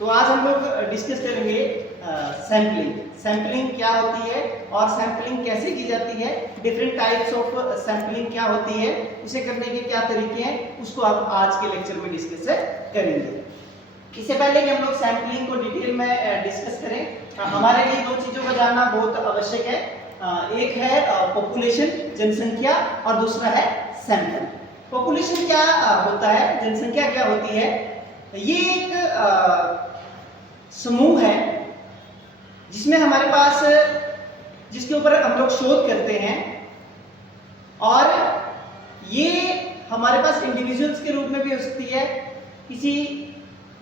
तो आज हम लोग डिस्कस करेंगे सैम्पलिंग। सैम्पलिंग क्या होती है और सैम्पलिंग कैसे की जाती है, डिफरेंट टाइप्स ऑफ सैम्पलिंग क्या होती है, उसे करने के क्या तरीके हैं, उसको आप आज के लेक्चर में डिस्कस करेंगे। इससे पहले कि हम लोग सैम्पलिंग को डिटेल में डिस्कस करें, हमारे लिए दो चीजों का जानना बहुत आवश्यक है। एक है पॉपुलेशन, जनसंख्या, और दूसरा है सैंपल। पॉपुलेशन क्या होता है, जनसंख्या क्या होती है? ये एक समूह है जिसमें हमारे पास, जिसके ऊपर हम लोग शोध करते हैं, और ये हमारे पास इंडिविजुअल्स के रूप में भी हो सकती है, किसी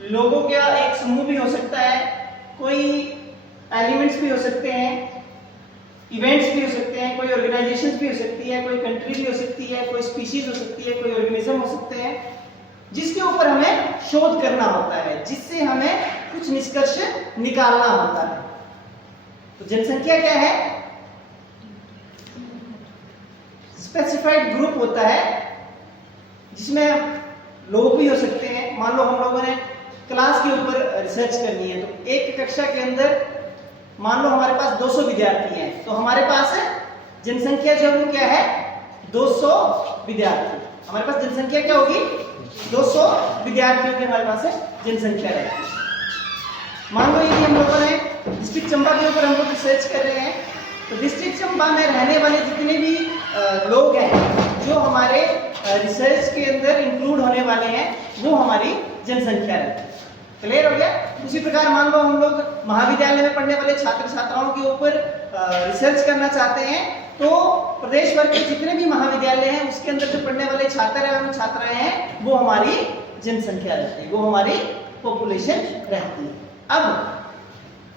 लोगों का एक समूह भी हो सकता है, कोई एलिमेंट्स भी हो सकते हैं, इवेंट्स भी हो सकते हैं, कोई ऑर्गेनाइजेशंस भी हो सकती है, कोई कंट्री भी हो सकती है, कोई स्पीशीज हो सकती है, कोई ऑर्गेनिज्म हो सकते हैं, जिसके ऊपर हमें शोध करना होता है, जिससे हमें कुछ निष्कर्ष निकालना होता है। तो जनसंख्या क्या है? स्पेसिफाइड ग्रुप होता है जिसमें लोग भी हो सकते हैं। मान लो हम लोगों ने क्लास के ऊपर रिसर्च करनी है, तो एक कक्षा के अंदर मान लो हमारे पास 200 विद्यार्थी हैं, तो हमारे पास जनसंख्या जो है वो क्या है? 200 विद्यार्थी। हमारे पास जनसंख्या क्या होगी? 200 विद्यार्थियों की हमारे पास जनसंख्या है। मान लो यदि हम लोगों ने डिस्ट्रिक्ट चंबा के ऊपर हम लोग रिसर्च कर रहे हैं, तो डिस्ट्रिक्ट चंबा में रहने वाले जितने भी लोग हैं जो हमारे रिसर्च के अंदर इंक्लूड होने वाले हैं, वो हमारी जनसंख्या है। क्लियर हो गया? उसी प्रकार मान लो हम लोग महाविद्यालय में पढ़ने वाले छात्र छात्राओं के ऊपर रिसर्च करना चाहते हैं, तो प्रदेश भर के जितने भी महाविद्यालय हैं उसके अंदर जो पढ़ने वाले छात्र एवं छात्राएं हैं, वो हमारी जनसंख्या रहती है, वो हमारी पॉपुलेशन रहती है। अब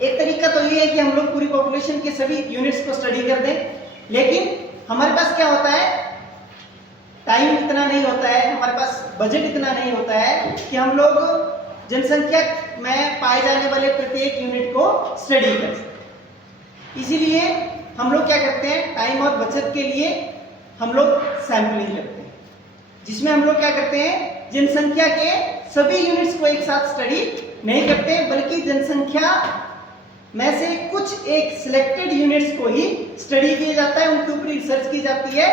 एक तरीका तो ये है कि हम लोग पूरी पॉपुलेशन के सभी यूनिट्स को स्टडी कर दें, लेकिन हमारे पास क्या होता है, टाइम इतना नहीं होता है, हमारे पास बजट इतना नहीं होता है कि हम लोग जनसंख्या में पाए जाने वाले प्रत्येक यूनिट को स्टडी कर सकें। इसीलिए हम लोग क्या करते हैं, टाइम और बचत के लिए हम लोग सैंपलिंग करते हैं, जिसमें हम लोग क्या करते हैं, जनसंख्या के सभी यूनिट्स को एक साथ स्टडी नहीं करते, बल्कि जनसंख्या में से कुछ एक सिलेक्टेड यूनिट्स को ही स्टडी किया जाता है, उनके ऊपर रिसर्च की जाती है।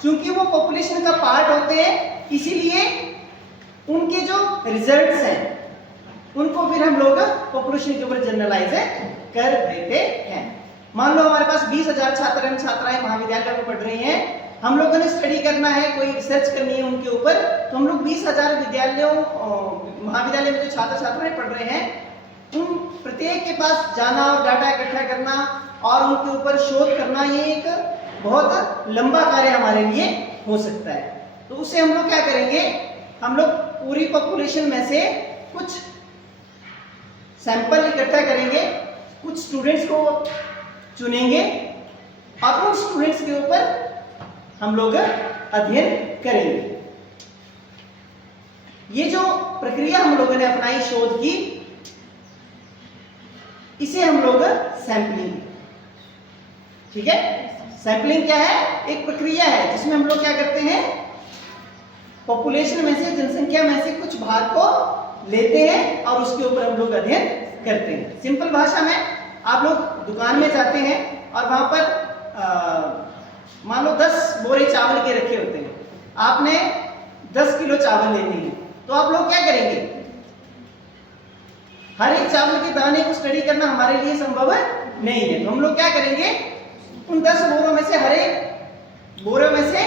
क्योंकि वो पॉपुलेशन का पार्ट होते हैं, इसीलिए उनके जो रिजल्ट्स हैं उनको फिर हम लोग पॉपुलेशन के ऊपर जनरलाइज कर देते हैं। मान लो हमारे पास 20,000 छात्र एवं छात्राएं महाविद्यालय में पढ़ रही हैं, हम लोगों ने स्टडी करना है, कोई रिसर्च करनी है उनके ऊपर, तो हम लोग 20,000 विद्यालयों महाविद्यालय में जो छात्र छात्राएं पढ़ रहे हैं, उन प्रत्येक के पास जाना और डाटा इकट्ठा करना और उनके ऊपर शोध करना, ये एक बहुत लंबा कार्य हमारे लिए हो सकता है। तो उससे हम लोग क्या करेंगे, हम लोग पूरी पॉपुलेशन में से कुछ सैंपल इकट्ठा करेंगे, कुछ स्टूडेंट्स को चुनेंगे और उन स्टूडेंट्स के ऊपर हम लोग अध्ययन करेंगे। ये जो प्रक्रिया हम लोगों ने अपनाई शोध की, इसे हम लोग सैंपलिंग, ठीक है? सैंपलिंग क्या है? एक प्रक्रिया है जिसमें हम लोग क्या करते हैं, पॉपुलेशन में से, जनसंख्या में से कुछ भाग को लेते हैं और उसके ऊपर हम लोग अध्ययन करते हैं। सिंपल भाषा में, आप लोग दुकान में जाते हैं और वहां पर मान लो 10 बोरे चावल के रखे होते हैं, आपने 10 किलो चावल लेने हैं, तो आप लोग क्या करेंगे, हर एक चावल के दाने को स्टडी करना हमारे लिए संभव नहीं है, तो हम लोग क्या करेंगे, उन 10 बोरों में से हर एक बोरे में से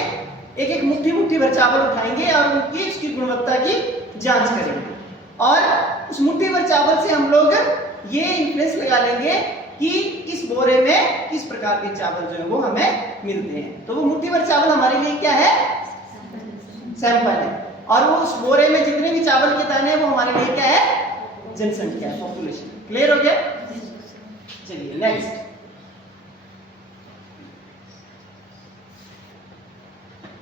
एक एक मुट्ठी भर चावल उठाएंगे और उनकी उसकी गुणवत्ता की जांच करेंगे, और उस मुट्ठी भर चावल से हम लोग ये इन्फ्लुएंस लगा लेंगे कि इस बोरे में किस प्रकार के चावल जो है वो हमें मिलते हैं। तो वो मुट्ठी भर चावल हमारे लिए क्या है? सैंपल है, और वो उस बोरे में जितने भी चावल के दाने हैं वो हमारे लिए क्या है? जनसंख्या, पॉपुलेशन। क्लियर हो गया? चलिए नेक्स्ट।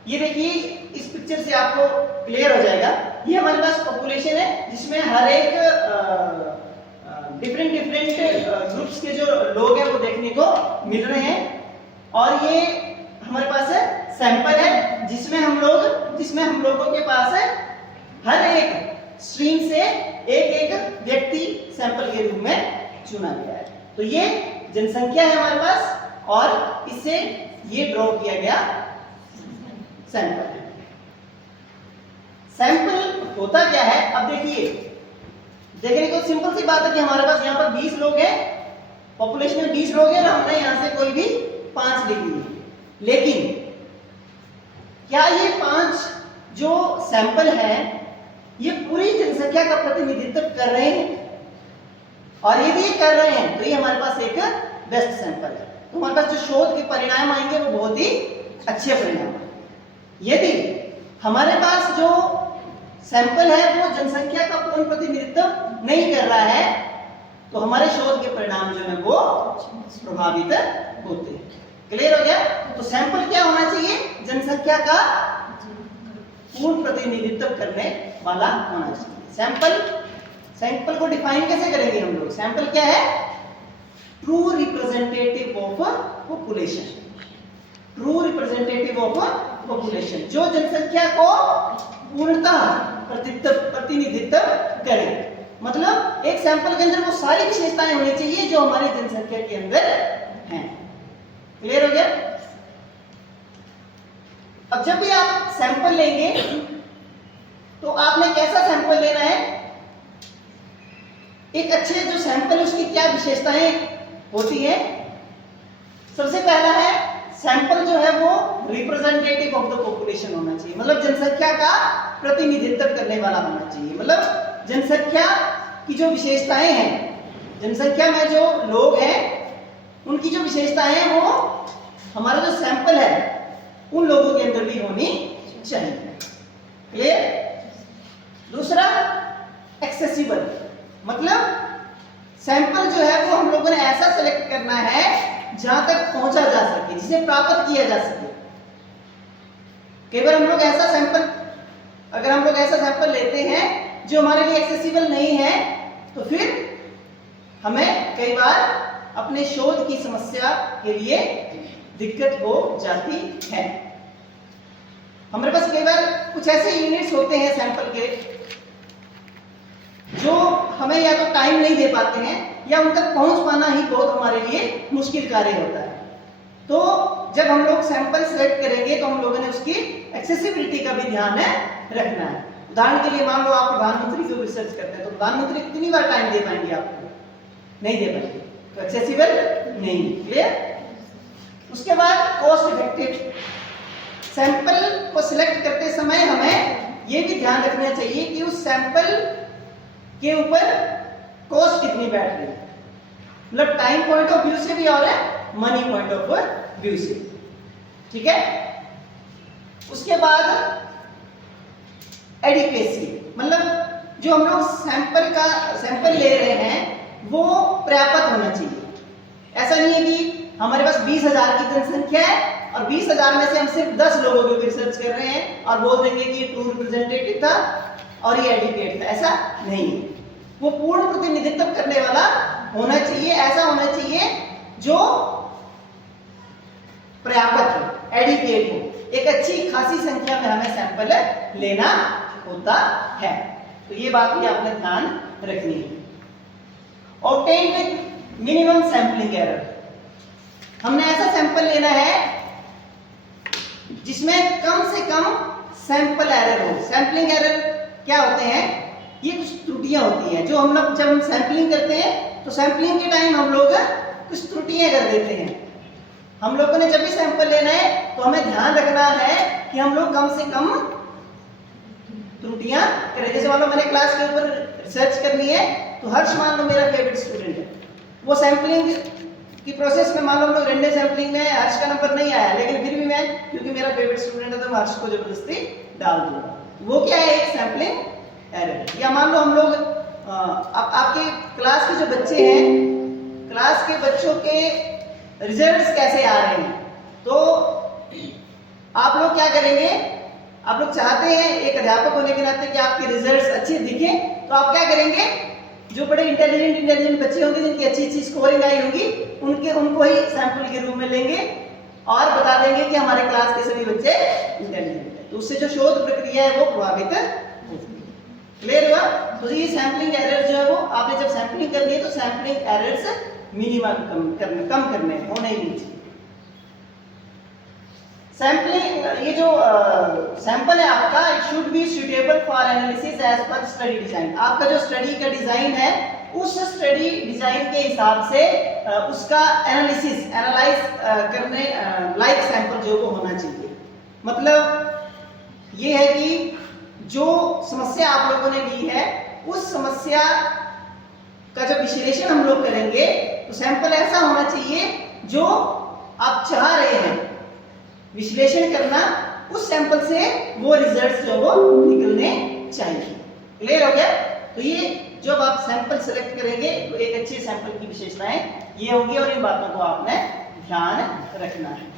ये देखिए, इस पिक्चर से आपको क्लियर हो जाएगा, ये हमारे पास पॉपुलेशन है जिसमें हर एक डिफरेंट ग्रुप्स के जो लोग हैं वो देखने को मिल रहे हैं, और ये हमारे पास है सैंपल है जिसमें हम लोगों के पास है हर एक स्ट्रीम से एक एक व्यक्ति सैंपल के रूप में चुना गया है। तो ये जनसंख्या है हमारे पास और इससे ये ड्रॉ किया गया सैंपल है। सैंपल होता क्या है, अब देखिए, देखने को सिंपल सी बात है कि हमारे पास यहाँ पर 20 लोग हैं, पॉपुलेशन में 20 लोग हैं और हमने यहाँ से कोई भी 5 ले लिए, लेकिन क्या ये 5 जो सैंपल हैं ये पूरी जनसंख्या का प्रतिनिधित्व कर रहे हैं? और यदि ये कर रहे हैं तो ये हमारे पास एक बेस्ट सैंपल है। तो हमारे पास जो शोध के परिणाम आएंगे वो बहुत ही अच्छे परिणाम आएंगे। यदि हमारे पास जो सैंपल है वो जनसंख्या का पूर्ण प्रतिनिधित्व नहीं कर रहा है तो हमारे शोध के परिणाम जो है वो प्रभावित होते हैं। क्लियर हो गया? तो सैंपल क्या होना चाहिए? जनसंख्या का पूर्ण प्रतिनिधित्व करने वाला होना चाहिए। सैंपल को डिफाइन कैसे करेंगे हम लोग? सैंपल क्या है? True representative of population. True representative of population, जो जनसंख्या को पूर्णतः प्रतिनिधित्व करे। मतलब एक सैंपल के अंदर वो सारी विशेषताएं होनी चाहिए जो हमारी जनसंख्या के अंदर हैं। क्लियर हो गया? अब जब भी आप सैंपल लेंगे तो आपने कैसा सैंपल लेना है? एक अच्छे जो सैंपल है उसकी क्या विशेषताएं होती है? सबसे पहला है, सैंपल जो है वो रिप्रेजेंटेटिव ऑफ द पॉपुलेशन होना चाहिए, मतलब जनसंख्या का प्रतिनिधित्व करने वाला होना चाहिए। मतलब जनसंख्या की जो विशेषताएं हैं, जनसंख्या में जो लोग हैं उनकी जो विशेषताएं हैं वो हमारा जो सैंपल है उन लोगों के अंदर भी होनी चाहिए। क्लियर? दूसरा, एक्सेसिबल, मतलब सैंपल जो है वो हम लोगों ने ऐसा सेलेक्ट करना है जहां तक पहुंचा जा सके, जिसे प्राप्त किया जा सके। कई बार हम लोग ऐसा सैंपल, अगर हम लोग ऐसा सैंपल लेते हैं जो हमारे लिए एक्सेसिबल नहीं है तो फिर हमें कई बार अपने शोध की समस्या के लिए दिक्कत हो जाती है। हमारे पास कई बार कुछ ऐसे यूनिट्स होते हैं सैंपल के जो हमें या तो टाइम नहीं दे पाते हैं या उन तक पहुंच पाना ही बहुत हमारे लिए मुश्किल कार्य होता है। तो जब हम लोग सैंपल सेलेक्ट करेंगे तो हम लोगों ने उसकी एक्सेसिबिलिटी का भी ध्यान रखना है। उदाहरण के लिए मान लो आप प्रधानमंत्री को रिसर्च करते हैं तो प्रधानमंत्री कितनी बार टाइम दे पाएंगे आपको? नहीं दे पाएंगे, तो एक्सेसिबल नहीं। क्लियर? उसके बाद कॉस्ट इफेक्टिव, सैंपल को सिलेक्ट करते समय हमें यह भी ध्यान रखना चाहिए कि उस सैंपल के ऊपर कॉस्ट कितनी बैठ रही है, मतलब टाइम पॉइंट ऑफ व्यू से भी और मनी पॉइंट ऑफ व्यू से। ठीक है? उसके बाद एडिक्वेसी, मतलब जो हम लोग सैंपल ले रहे हैं वो पर्याप्त होना चाहिए। ऐसा नहीं है कि हमारे पास 20,000 की जनसंख्या है और 20,000 में से हम सिर्फ 10 लोगों के ऊपर रिसर्च कर रहे हैं और बोल देंगे कि ये ट्रू रिप्रेजेंटेटिव था और ये एडिक्वेट था। ऐसा नहीं है, वो पूर्ण प्रतिनिधित्व करने वाला होना चाहिए। ऐसा होना चाहिए जो पर्याप्त हो, एडिक्वेट हो। एक अच्छी खासी संख्या में हमें सैंपल लेना होता है, तो ये बात भी आपने ध्यान रखनी है। Obtain with minimum sampling error, हमने ऐसा सैंपल लेना है जिसमें कम से कम सैंपल एरर हो। सैंपलिंग एरर क्या होते हैं? ये कुछ त्रुटियां होती हैं जो हम लोग जब हम सैंपलिंग करते हैं तो सैंपलिंग के टाइम हम लोग कुछ त्रुटियां कर देते हैं। हम लोगों ने जब भी सैंपल लेना है तो हमें ध्यान रखना है कि हम लोग कम से कम त्रुटियां करें। जैसे मान लो मैंने क्लास के ऊपर रिसर्च करनी है तो हर्ष मान लो मेरा फेवरेट स्टूडेंट है, वो सैंपलिंग की प्रोसेस में मान लो हम लोग रैंडम सैंपलिंग में हर्ष का नंबर नहीं आया, लेकिन फिर भी मैं क्योंकि मेरा फेवरेट स्टूडेंट है तो मैं हर्ष को जबरदस्ती डाल दूंगा। वो क्या है? एक सैंपलिंग एरर। या मान लो हम लोग आपके क्लास के जो बच्चे हैं, क्लास के बच्चों के रिजल्ट्स कैसे आ रहे हैं, तो आप लोग क्या करेंगे? आप लोग चाहते हैं एक अध्यापक होने के नाते कि आपके रिजल्ट्स अच्छे दिखे, तो आप क्या करेंगे? जो बड़े इंटेलिजेंट बच्चे होंगे जिनकी अच्छी स्कोरिंग आई होगी उनको ही सैंपल के रूप में लेंगे और बता देंगे कि हमारे क्लास के सभी बच्चे इंटेलिजेंट हैं। तो उससे जो शोध प्रक्रिया है वो प्रभावित होगी। क्लियर हुआ? तो ये सैंपलिंग एरर जो है वो आपने जब सैंपलिंग करनी है तो सैंपलिंग एरर्स मिनिमम कम करने हैं, होने ही नहीं चाहिए। सैंपलिंग, ये जो सैंपल है आपका, it should be suitable for analysis as per study design. आपका जो स्टडी का डिजाइन है उस स्टडी डिजाइन के हिसाब से उसका एनालिसिस एनालाइज करने लाइक सैंपल जो वो होना चाहिए। मतलब ये है कि जो समस्या आप लोगों ने ली है उस समस्या का जब विश्लेषण हम लोग करेंगे तो सैंपल ऐसा होना चाहिए जो आप चाह रहे हैं विश्लेषण करना, उस सैंपल से वो रिजल्ट्स जो वो निकलने चाहिए। क्लियर हो गया? तो ये जब आप सैंपल सेलेक्ट करेंगे तो एक अच्छे सैंपल की विशेषताएं ये होगी और इन बातों को आपने ध्यान रखना है।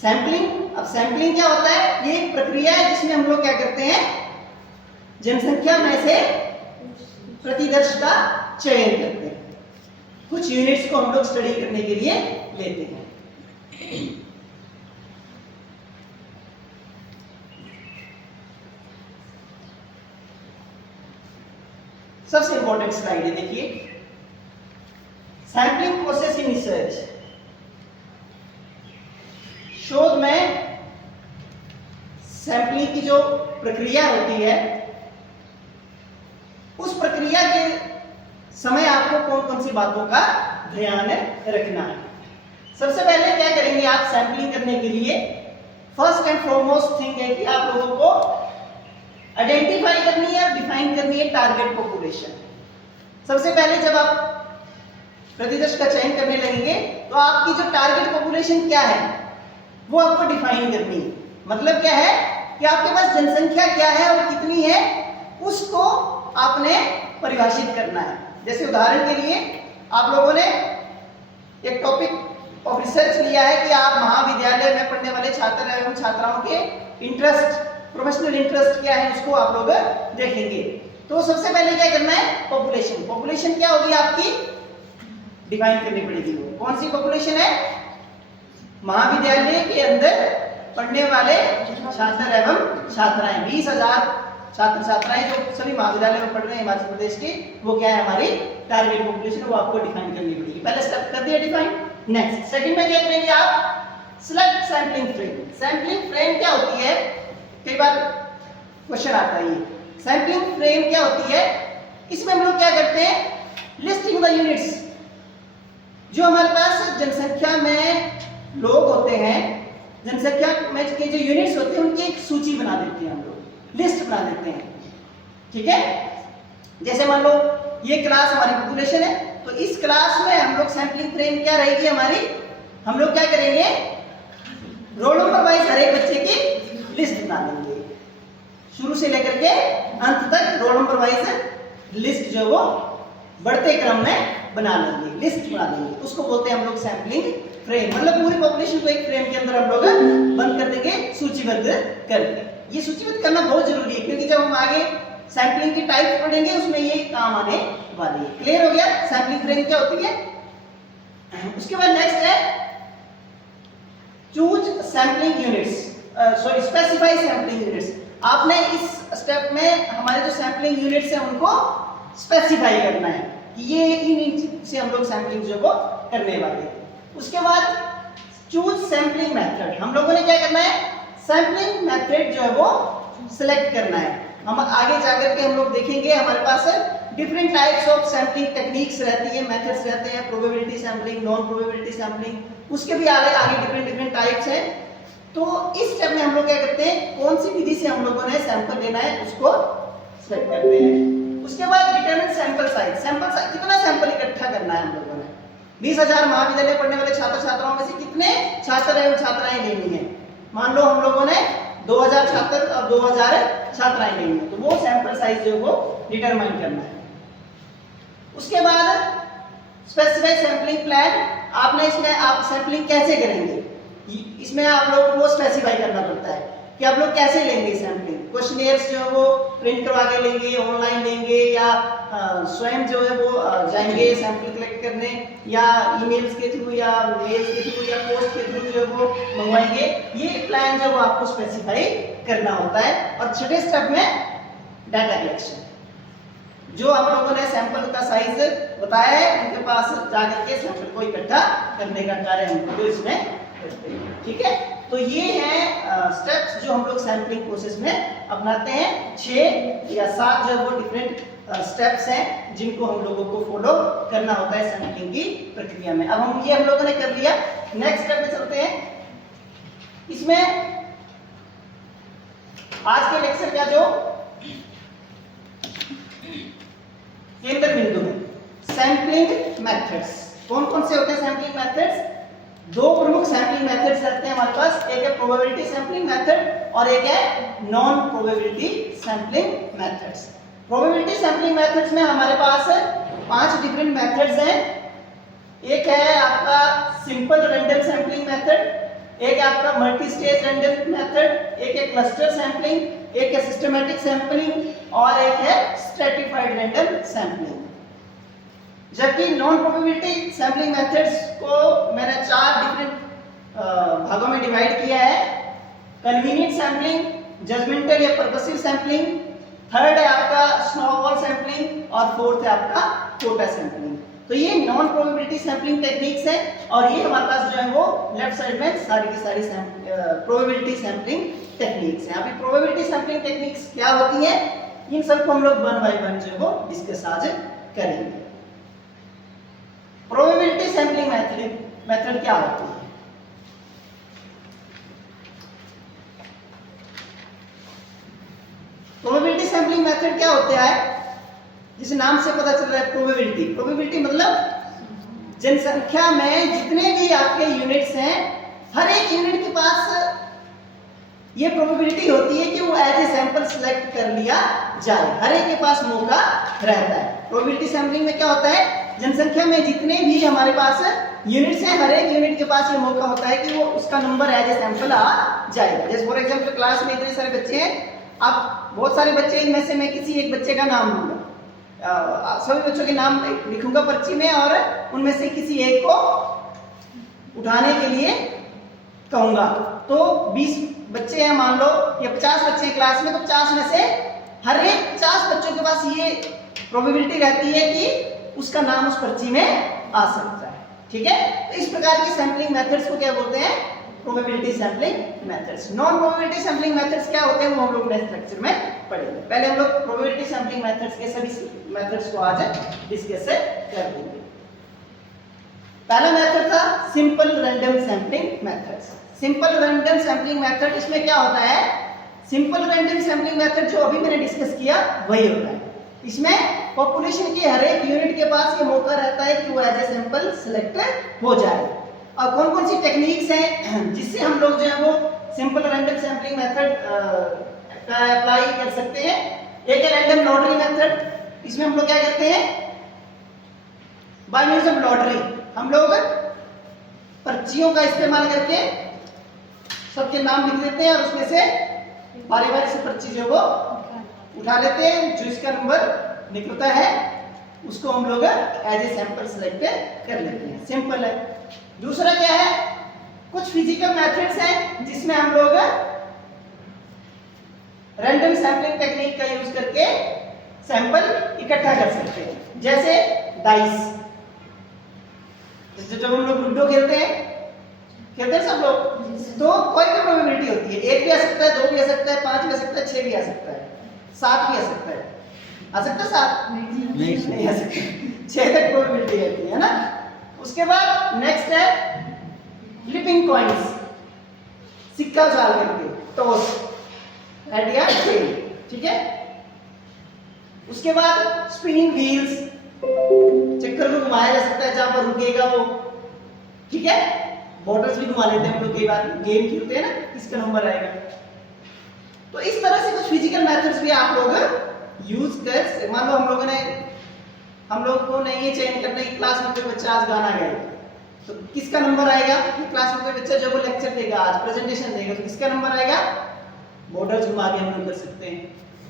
सैंपलिंग, अब सैंपलिंग क्या होता है? ये एक प्रक्रिया है जिसमें हम लोग क्या करते हैं, जनसंख्या में से प्रतिदर्श का चयन करते हैं। कुछ यूनिट्स को हम लोग स्टडी करने के लिए लेते हैं। सबसे इंपॉर्टेंट स्लाइड है, देखिए, सैंपलिंग प्रोसेस इन रिसर्च। शोध में सैंपलिंग की जो प्रक्रिया होती है उस प्रक्रिया के समय आपको कौन कौन सी बातों का ध्यान रखना है। सबसे पहले क्या करेंगे आप सैंपलिंग करने के लिए? फर्स्ट एंड फॉरमोस्ट थिंग है कि आप लोगों को आइडेंटिफाई करनी है और डिफाइन करनी है टारगेट पॉपुलेशन। सबसे पहले जब आप प्रतिदर्श का चयन करने लगेंगे तो आपकी जो टारगेट पॉपुलेशन क्या है वो आपको डिफाइन करनी है। मतलब क्या है कि आपके पास जनसंख्या क्या है और कितनी है उसको आपने परिभाषित करना है। जैसे उदाहरण के लिए आप लोगों ने एक टॉपिक ऑफ रिसर्च लिया है कि आप महाविद्यालय में पढ़ने वाले छात्र एवं छात्राओं के इंटरेस्ट, प्रोफेशनल इंटरेस्ट क्या है उसको आप लोग देखेंगे। तो सबसे पहले क्या करना है? पॉपुलेशन। पॉपुलेशन क्या होगी आपकी? डिफाइन करनी पड़ेगी। वो कौन सी पॉपुलेशन है? महाविद्यालय के अंदर पढ़ने वाले छात्र एवं छात्राएं, 20,000 छात्र छात्राएं जो सभी महाविद्यालय में पढ़ रहे हैं हिमाचल प्रदेश के, वो क्या है हमारी टारगेट पॉपुलेशन, वो आपको डिफाइन करनी पड़ेगी। पहले स्टेप कर दिया डिफाइन। नेक्स्ट सेकंड में क्या करेंगे आप? Select sampling frame. Sampling frame क्या होती है? कई बार क्वेश्चन आता है ये सैंपलिंग फ्रेम क्या होती है? इसमें हम लोग क्या करते हैं? Listing the units. जो हमारे पास जनसंख्या में लोग होते हैं, जनसंख्या में के जो यूनिट्स होते हैं उनकी एक सूची बना देते हैं हम लोग, लिस्ट बना देते हैं। ठीक है? जैसे मान लो ये क्लास हमारी पॉपुलेशन है तो इस क्लास में हम लोग सैंपलिंग फ्रेम क्या रहेगी हमारी? हम लोग क्या करेंगे? रोल नंबर वाइज हर एक बच्चे की लिस्ट बना देंगे, शुरू से लेकर के अंत तक रोल नंबर वाइज लिस्ट जो वो बढ़ते क्रम में बना लेंगे, लिस्ट बना देंगे। उसको बोलते हैं हम लोग सैंपलिंग फ्रेम। मतलब पूरी पॉपुलेशन को एक फ्रेम के अंदर हम लोग बंद कर देंगे, सूचीबद्ध करके। ये सूचीबद्ध करना बहुत जरूरी है क्योंकि जब हम आगे सैंपलिंग की टाइप पढ़ेंगे उसमें ये काम आने वाली है। क्लियर हो गया सैंपलिंग फ्रेम क्या होती है? उसके बाद नेक्स्ट है choose sampling units, sorry specify sampling units. आपने इस स्टेप में हमारे जो सैंपलिंग यूनिट्स हैं उनको स्पेसिफाई करना है कि ये इन से हम लोग सैंपलिंग जो को करने वाले हैं। उसके बाद चूज सैंपलिंग मेथड। हम लोगों ने क्या करना है? सैंपलिंग मेथड जो है वो सिलेक्ट करना है। हम आगे जाकर के हम लोग देखेंगे हमारे पास different types of sampling techniques रहती है, मेथड्स रहते हैं, probability sampling, non probability sampling, उसके भी आगे डिफरेंट टाइप्स हैं। तो इस स्टेप में हम लोग क्या करते हैं? कौन सी विधि से हम लोगों ने सैंपल लेना है उसको सिलेक्ट करते हैं। उसके बाद determine sample size. Sample size कितना सैंपल इकट्ठा करना है हम लोगों ने? 20,000 महाविद्यालय पढ़ने वाले छात्र छात्राओं में से कितने छात्र एवं छात्राएं लेनी है? मान लो हम लोगों ने 2000 छात्र और 2000 छात्राएं लेनी है तो वो सैंपल साइज जो वो डिटरमाइन करना है। उसके बाद स्पेसिफाई सैंपलिंग प्लान। आपने इसमें आप सैंपलिंग कैसे करेंगे इसमें आप लोगों को स्पेसिफाई करना पड़ता है कि आप लोग कैसे लेंगे सैंपलिंग। क्वेश्चनियर्स जो है वो प्रिंट करवा के लेंगे, ऑनलाइन लेंगे, या स्वयं जो है वो जाएंगे सैंपल कलेक्ट करने, या ईमेल्स के थ्रू या मेल्स के थ्रू या पोस्ट के थ्रू जो वो मंगवाएंगे। ये प्लान जो वो आपको स्पेसिफाई करना होता है। और छठे स्टेप में डाटा कलेक्शन। जो हम लोगों ने सैंपल का साइज बताया है उनके पास जाकर के सैंपल को इकट्ठा करने का कार्य हम लोग इसमें करते हैं। ठीक है, तो ये है स्टेप्स जो हम लोग सैंपलिंग प्रोसेस में अपनाते हैं। 6 या 7 जो वो डिफरेंट स्टेप्स हैं जिनको हम लोगों को फॉलो करना होता है सैंपलिंग की प्रक्रिया में। अब हम लोगों ने कर लिया, नेक्स्ट स्टेप में चलते हैं। इसमें आज के लेक्चर का जो केंद्र बिंदु है सैंपलिंग मेथड्स। कौन कौन से होते हैं सैंपलिंग मेथड्स? 2 प्रमुख सैंपलिंग मेथड्स रहते हैं हमारे पास, एक है प्रोबेबिलिटी सैंपलिंग मेथड और एक है non probability sampling methods. Probability sampling methods में हमारे पास 5 डिफरेंट मेथड्स हैं। एक है आपका सिंपल रैंडम सैंपलिंग मेथड, एक है आपका मल्टी स्टेज रैंडम मेथड, एक है क्लस्टर सैंपलिंग, एक है सिस्टमैटिक सैंपलिंग और एक है स्ट्रैटिफाइड रैंडम सैंपलिंग। जबकि नॉन प्रोबेबिलिटी सैंपलिंग मेथड्स को मैंने 4 डिफरेंट भागों में डिवाइड किया है। कन्वीनियंट सैंपलिंग, जजमेंटल या पर्पसिव सैंपलिंग, थर्ड है आपका स्नोबॉल सैंपलिंग और फोर्थ है आपका कोटा सैंपलिंग। तो ये नॉन प्रोबेबिलिटी सैंपलिंग टेक्निक्स है और ये हमारे पास जो है वो लेफ्ट साइड में सारी की सारी प्रोबेबिलिटी सैंपलिंग टेक्निक्स हैं। अभी प्रोबेबिलिटी सैंपलिंग टेक्निक्स क्या होती हैं, इन सबको हम लोग 1 बाय 1 जो है वो डिस्कस आज करेंगे। प्रोबेबिलिटी सैंपलिंग मेथड क्या होती है? प्रोबेबिलिटी सैंपलिंग मेथड क्या होता है? जिस नाम से पता चल रहा है प्रोबेबिलिटी। प्रोबेबिलिटी मतलब जनसंख्या में जितने भी आपके यूनिट्स हैं हर एक यूनिट के पास ये प्रोबेबिलिटी होती है कि वो एज ए सैंपल सिलेक्ट कर लिया जाए, हर एक के पास मौका रहता है। प्रोबेबिलिटी सैंपलिंग में क्या होता है, जनसंख्या में जितने भी हमारे पास यूनिट्स हैं हर एक यूनिट के पास ये मौका होता है कि वो उसका नंबर एज ए सैंपल आ जाएगा। जैसे फॉर एग्जांपल क्लास में इतने सारे बच्चे हैं, अब बहुत सारे बच्चे, इनमें से मैं किसी एक बच्चे का नाम लूंगा, सभी बच्चों के नाम लिखूंगा पर्ची में और उनमें से किसी एक को उठाने के लिए कहूंगा। तो 20 बच्चे हैं मान लो या 50 बच्चे हैं क्लास में, तो 50 में से हर एक 50 बच्चों के पास ये प्रोबेबिलिटी रहती है कि उसका नाम उस पर्ची में आ सकता है। ठीक है, तो इस प्रकार की सैंपलिंग मेथड्स को क्या बोलते हैं? Probability sampling methods. Non probability sampling methods क्या होते हैं वो हम लोग नेक्स्ट लेक्चर में पढ़ेंगे। पहले हम लोग प्रोबेबिलिटी सैंपलिंग मेथड्स के सभी मेथड्स को आज डिस्कस कर देंगे। पहला मेथड था simple random sampling methods. Simple random sampling method, इसमें क्या होता है, सिंपल रैंडम सैंपलिंग मेथड जो अभी मैंने डिस्कस किया वही होता है। इसमें पॉपुलेशन के हर एक यूनिट के पास ये मौका रहता है कि वो एज ए सैंपल सिलेक्ट हो जाए। और कौन कौन सी टेक्निक्स हैं जिससे हम लोग जो है वो सिंपल रैंडम सैंपलिंग मेथड का अप्लाई कर सकते हैं? एक है रैंडम लॉटरी मेथड। इसमें हम लोग क्या करते हैं, बाय मींस ऑफ लॉटरी हम लोग पर्चियों का इस्तेमाल करके सबके नाम लिख देते हैं और उसमें से बारी बारी से पर्ची जो वो उठा लेते हैं। जो इसका नंबर निकलता है उसको हम लोग एज ए सैंपल सिलेक्ट कर लेते हैं। सिंपल है। दूसरा क्या है, कुछ फिजिकल मेथड्स हैं जिसमें हम लोग रैंडम सैंपलिंग टेक्निक का यूज करके सैंपल इकट्ठा कर सकते हैं। जैसे डाइस, जब हम लोग लूडो खेलते हैं सब लोग, तो कोई भी प्रोबेबिलिटी होती है, 1 भी आ सकता है, 2 भी आ सकता है, 5 भी आ सकता है, 6 भी आ सकता है, 7 भी आ सकता है। आ सकता है 7? नहीं आ सकता। 6 तक प्रोबेबिलिटी रहती है ना। उसके बाद नेक्स्ट है फ्लिपिंग कॉइन्स, सिक्का उछाल करके, टॉस, हेड या टेल। ठीक है, उसके बाद स्पिनिंग व्हील्स, चक्कर को घुमाया जा सकता है जहां पर रुकेगा वो। ठीक है, बॉटल्स भी घुमा लेते हैं हम लोग, कई बार गेम खेलते हैं ना, किसका नंबर आएगा। तो इस तरह से कुछ फिजिकल मेथड्स भी आप लोग यूज कर, मान लो हम लोग को नहीं ये चयन करना है क्लास में कोई बच्चा आज गाना गाएगा, तो किसका नंबर आएगा? क्लास में कोई बच्चा जब वो लेक्चर देगा, आज प्रेजेंटेशन देगा, तो किसका नंबर आएगा? बॉटल्स घुमा के हम लोग कर सकते हैं।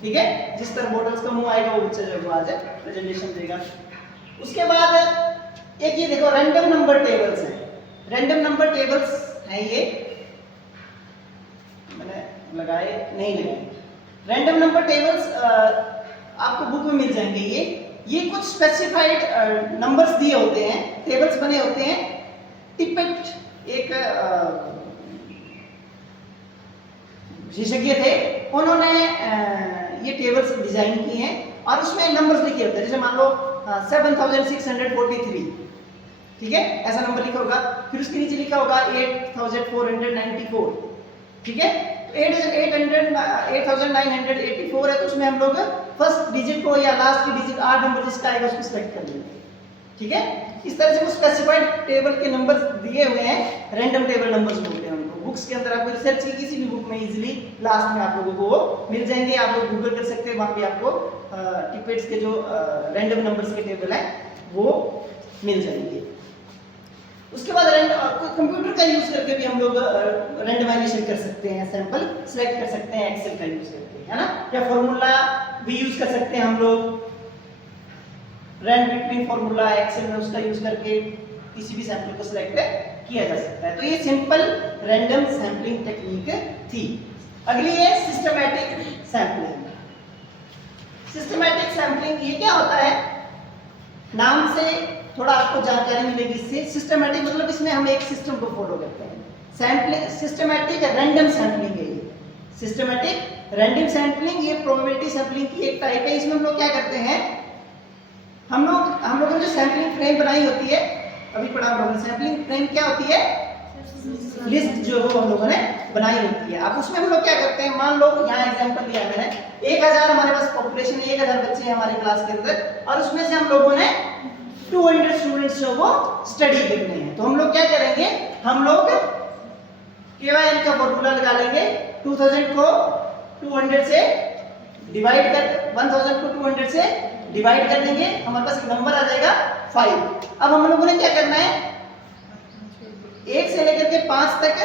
ठीक है, जिस तरह बॉटल्स का मुंह आएगा वो बच्चा जो आज प्रेजेंटेशन देगा। उसके बाद एक ये देखो रैंडम नंबर टेबल्स हैं। रैंडम नंबर टेबल्स हैं, ये मैंने लगाए नहीं लगाए, रैंडम नंबर टेबल्स आपको बुक में मिल जाएंगे। ये कुछ स्पेसिफाइड नंबर्स दिए होते हैं, टेबल्स बने होते हैं। टिपेट एक विशेषज्ञ थे, उन्होंने ये टेबल्स डिजाइन की हैं और उसमें नंबर्स लिखे होते हैं। जैसे मान लो 7643, ठीक है, ऐसा नंबर लिखा होगा। फिर उसके नीचे लिखा होगा 8494, ठीक है। 8984 है, तो उसमें हम लोग फर्स्ट डिजिट को या लास्ट की डिजिट 8 नंबर जिसका आएगा उसको सिलेक्ट कर लेंगे, ठीक है। इस तरह से वो स्पेसिफाइड टेबल के नंबर दिए हुए हैं, रैंडम टेबल नंबर्स बोलते हैं उनको। बुक्स के अंदर आपको रिसर्च की किसी भी बुक में इजीली लास्ट में आप लोगों को वो मिल जाएंगे। आप लोग गूगल कर सकते हैं, वहां पे आपको टिपेट्स के जो रैंडम नंबर्स के टेबल है वो मिल जाएंगे। उसके बाद कंप्यूटर का यूज करके भी हम लोग रैंडमाइजेशन कर सकते हैं, सैंपल सिलेक्ट कर सकते हैं एक्सेल का यूज करके, है ना। या फॉर्मूला भी यूज कर सकते हैं हम लोग, रैंड बिटवीन फॉर्मूला एक्सेल में उसका यूज करके किसी भी सैंपल को सिलेक्ट किया जा सकता है। तो ये सिंपल रैंडम सैंपलिंग टेक्निक थी। अगली है सिस्टमैटिक सैंपलिंग। सिस्टमैटिक सैंपलिंग ये क्या होता है, नाम से थोड़ा आपको जानकारी मिलेगी इससे। सिस्टमैटिक मतलब इसमें हम एक सिस्टम को फॉलो करते हैं। सैंपलिंग सिस्टमैटिक रैंडम सैंपलिंग है। ये सिस्टमैटिक रैंडम सैंपलिंग ये प्रोबेबिलिटी सैंपलिंग की एक टाइप है। इसमें हम लोग क्या करते हैं, हम लोगों ने जो सैंपलिंग फ्रेम बनाई होती है, अभी पढ़ा हम लोगों ने, सैंपलिंग फ्रेम क्या होती है, लिस्ट जो हम लोगों ने बनाई होती है। अब उसमें हम लोग क्या करते हैं, मान लो यहाँ एग्जांपल दिया मैंने, 1000 हमारे पास पॉपुलेशन है, 1000 बच्चे हैं हमारे क्लास के अंदर, और उसमें से हम लोगों ने 200 स्टूडेंट्स जो वो स्टडी करने हैं। तो हम लोग क्या करेंगे, हम लोग KYN का फॉर्मूला लगा लेंगे। 2000 को 200 से डिवाइड कर, 1000 को 200 से डिवाइड कर देंगे, हमारे पास एक नंबर आ जाएगा 5। अब हम लोगों ने क्या करना है, 1 से लेकर के 5 तक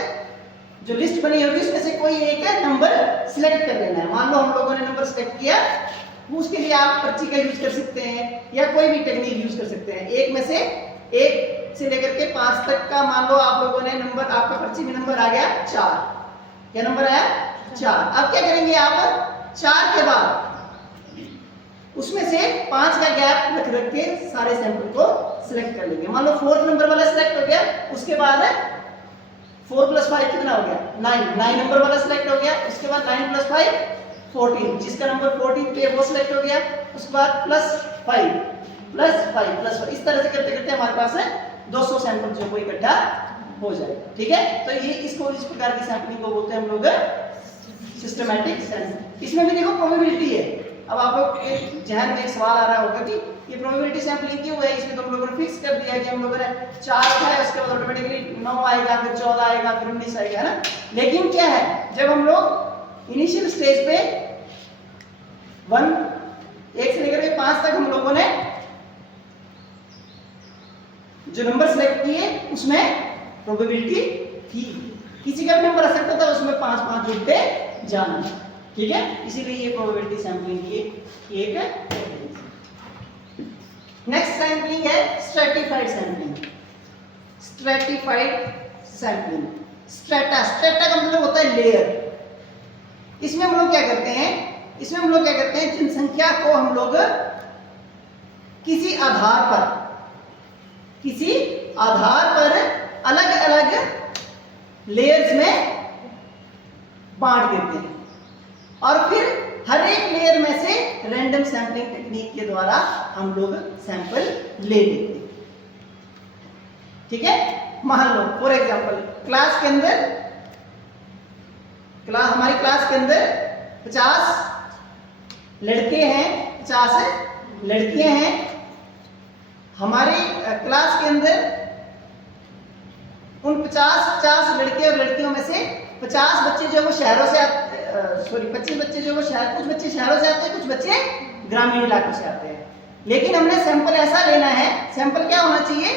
जो लिस्ट बनी होगी उसमें से कोई एक नंबर सिलेक्ट कर लेना है। मान लो हम लोगों ने नंबर सिलेक्ट किया, उसके लिए आप पर्ची का यूज कर सकते हैं या कोई भी टेक्निक यूज कर सकते हैं। 1 से लेकर के 5 तक का मान लो आप लोगों ने नंबर, आपका पर्ची में नंबर आ गया 4। क्या नंबर आया, 4। अब क्या करेंगे आप, 4 के बाद उसमें से 5 का गैप रख के सारे सैंपल को सिलेक्ट कर लेंगे। मान लो 4th नंबर वाला सिलेक्ट हो गया, उसके बाद 4 + 5 कितना हो गया, 9 नंबर वाला सिलेक्ट हो गया। उसके बाद 9 + 5 14, जिसका नंबर 14 पे वो सिलेक्ट हो गया। उसके बाद +5 +5 इस तरह से करते करते हमारे पास 200 सैंपल जो वो इकट्ठा हो जाएगा, ठीक है। तो ये इसको इस प्रकार की सैंपलिंग को बोलते हैं हम लोग सिस्टमैटिक सैंपलिंग। इसमें भी देखो प्रोबेबिलिटी है। अब आप लोग एक जहन में एक सवाल आ रहा होगा कि ये प्रोबेबिलिटी सैंपलिंग क्यों है, इसमें तो हम लोगों ने फिक्स कर दिया है कि हम लोगों ने 4 है, उसके बाद ऑटोमेटिकली 9 आएगा, फिर 14 आएगा, फिर 19 आएगा, है ना। लेकिन क्या है, जब हम लोग इनिशियल स्टेज पे 1 से लेकर के 5 तक हम लोगों ने जो नंबर सिलेक्ट किए उसमें प्रोबेबिलिटी थी, किसी का भी नंबर आ सकता था, उसमें 5 जुड़ते जाना, ठीक है। इसीलिए ये प्रोबेबिलिटी सैंपलिंग की एक। नेक्स्ट सैंपलिंग है stratified sampling. Stratified sampling, strata का मतलब होता है लेयर। इसमें हम लोग क्या करते हैं, जनसंख्या को हम लोग किसी आधार पर अलग अलग लेयर्स में बांट देते हैं और फिर हर एक लेयर में से रैंडम सैंपलिंग टेक्निक के द्वारा हम लोग सैंपल ले लेते हैं, ठीक है। मान लो फॉर एग्जांपल हमारी क्लास के अंदर 50 लड़के हैं, 50 लड़कियां हैं। हमारी क्लास के अंदर उन 50 लड़के और लड़कियों में से 50 बच्चे जो वो शहरों से 25 बच्चे जो वो कुछ बच्चे शहरों से आते हैं, कुछ बच्चे ग्रामीण इलाकों से आते हैं। लेकिन हमने सैंपल ऐसा लेना है, सैंपल क्या होना चाहिए,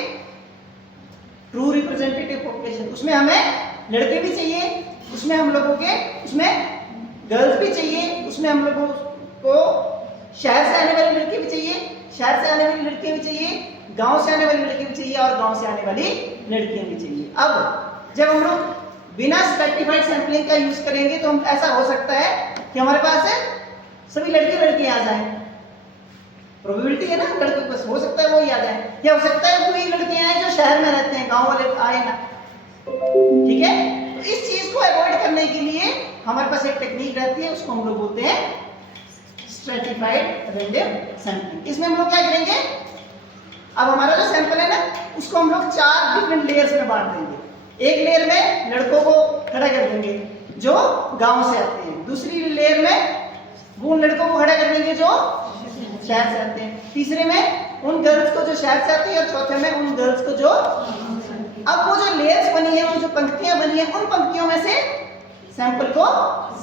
ट्रू रिप्रेजेंटेटिव पॉपुलेशन। उसमें हमें लड़के भी चाहिए, उसमें हम लोगों के उसमें गर्ल्स भी चाहिए, उसमें हम लोगों को शहर से आने वाली लड़की भी चाहिए, शहर से आने वाली लड़कियां भी चाहिए, गांव से आने वाली लड़की भी चाहिए और गांव से आने वाली लड़कियां भी चाहिए। अब जब हम लोग बिना स्ट्रैटिफाइड सैंपलिंग का यूज करेंगे तो हम ऐसा हो सकता है कि हमारे पास सभी लड़के लड़के आ जाए, प्रोबेबिलिटी है ना, लड़के बस हो सकता है वो ही आ जाए, या हो सकता है कोई लड़के आए जो शहर में रहते हैं, गांव वाले आए ना, ठीक है। तो इस चीज को अवॉइड करने के लिए हमारे पास एक टेक्निक रहती है, उसको हम लोग बोलते हैं स्ट्रेटिफाइड रैंडम सैंपलिंग। इसमें हम लोग क्या करेंगे, अब हमारा जो सैंपल है ना उसको हम लोग 4 डिफरेंट लेयर्स में बांट देंगे। एक लेयर में लड़कों को खड़ा कर देंगे जो गांव से आते हैं, दूसरी लेयर में उन लड़कों को खड़ा कर देंगे जो शहर से आते हैं, तीसरे में उन गर्ल्स को जो शहर से आती है, और चौथे में उन गर्ल्स को जो। अब वो जो लेयर्स बनी है, वो जो पंक्तियां बनी है, उन पंक्तियों में से सैंपल को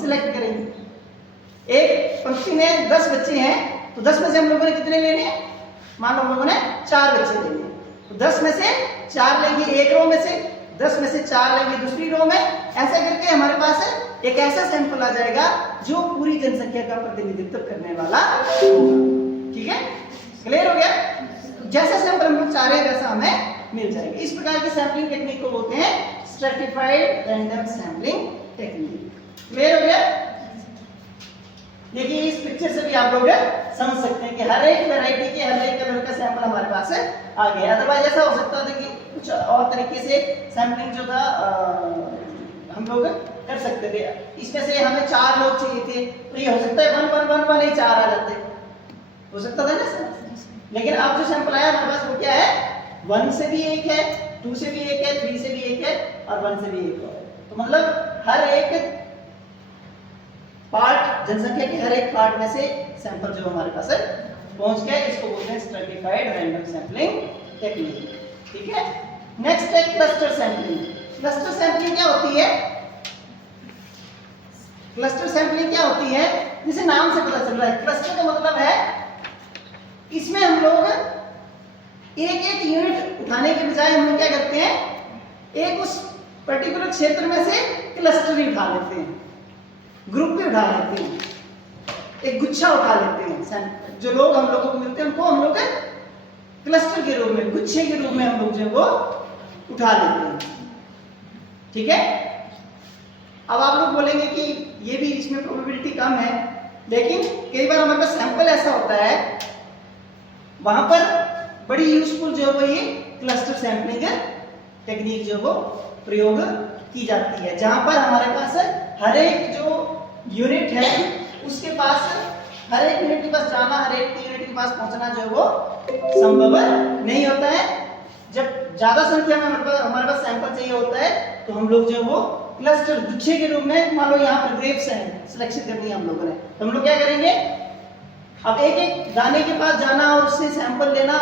सिलेक्ट करेंगे। एक पंक्ति में 10 बच्चे हैं, तो 10 में से हम लोगों ने कितने लेने हैं, मान लो हम लोगों ने 4 बच्चे लेने, तो 10 में से 4 लेंगे एक रो में से, 10 में से 4 लेंगे दूसरी रो में, ऐसा करके हमारे पास एक ऐसा सैंपल आ जाएगा जो पूरी जनसंख्या का प्रतिनिधित्व करने वाला होगा। ठीक है, क्लियर हो गया। जैसा सैंपल हम लोग चाह रहे हैं वैसा हमें मिल जाएगा। इस प्रकार की सैंपलिंग टेक्निक को बोलते हैं stratified random sampling technique. Clear हो गया। देखिए इस पिक्चर से भी आप लोग समझ सकते हैं कि हर एक वैरायटी के हर एक कलर का सैंपल हमारे पास आ गया। अदरवाइज ऐसा हो सकता था कि कुछ और तरीके से सैंपलिंग जो था हम लोग कर सकते थे। इसमें से हमें 4 लोग चाहिए थे, तो ये हो सकता है 1 1 1 1 ही 4 आ जाते, हो सकता था ना सर। लेकिन अब जो सैंपल आया हमारे पास वो क्या है, 1 से भी एक है, 2 से भी एक है, 3 से भी एक है, और 1 से भी एक है। तो मतलब हर एक पार्ट, जनसंख्या के हर एक पार्ट में से सैंपल जो हमारे पास पहुंच गया, इसको बोलते हैं स्ट्रेटिफाइड रैंडम सैंपलिंग टेक्निक। ठीक है। नेक्स्ट है क्लस्टर सैंपलिंग। क्लस्टर सैंपलिंग क्या होती है, क्लस्टर सैंपलिंग क्या होती है, जिसे नाम से पता चल रहा है, क्लस्टर का मतलब है इसमें हम लोग एक एक यूनिट उठाने के बजाय हम लोग क्या करते हैं, एक उस पर्टिकुलर क्षेत्र में से क्लस्टर ही उठा लेते हैं, ग्रुप भी उठा लेते हैं, एक गुच्छा उठा लेते हैं। जो लोग हम लोगों को मिलते हैं उनको हम लोग क्लस्टर के रूप में, गुच्छे के रूप में हम लोग जो वो उठा लेते हैं। ठीक है। अब आप लोग बोलेंगे कि ये भी इसमें प्रोबेबिलिटी कम है, लेकिन कई बार हमारे पास सैंपल ऐसा होता है वहां पर बड़ी यूजफुल जो वो ये क्लस्टर सैंपलिंग टेक्निक जो वो प्रयोग की जाती है, जहां पर हमारे पास हर एक जो यूनिट है उसके पास, हर एक यूनिट के पास जाना, हर एक यूनिट के पास पहुंचना जो वो संभव नहीं होता है। जब ज्यादा संख्या में हमारे पास सैंपल चाहिए होता है तो हम लोग जो वो क्लस्टर, गुच्छे के रूप में, मान लो यहाँ पर ग्रेप्स हैं, सिलेक्शन करनी है हम लोगों ने, तो हम लोग क्या करेंगे, अब एक एक दाने के पास जाना और उससे सैंपल लेना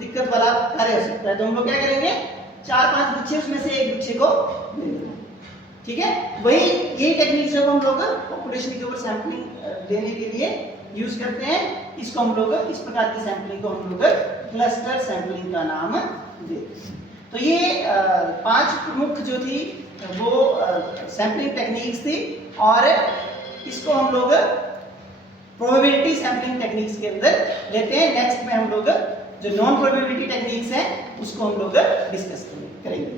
दिक्कत वाला कार्य हो सकता है, तो हम लोग क्या करेंगे, 4-5 गुच्छे, उसमें से एक गुच्छे को ले लेंगे। ठीक है। वही यही टेक्निक जब हम लोग पॉपुलेशन के ऊपर सैंपलिंग देने के लिए यूज करते हैं, इसको हम लोग, इस प्रकार की सैंपलिंग को हम लोग क्लस्टर सैंपलिंग का नाम देते हैं। तो ये 5 प्रमुख जो थी वो सैंपलिंग टेक्निक्स थी, और इसको हम लोग प्रोबेबिलिटी सैंपलिंग टेक्निक्स के अंदर लेते हैं। नेक्स्ट में हम लोग जो नॉन प्रोबेबिलिटी टेक्निक्स हैं उसको हम लोग डिस्कस करेंगे।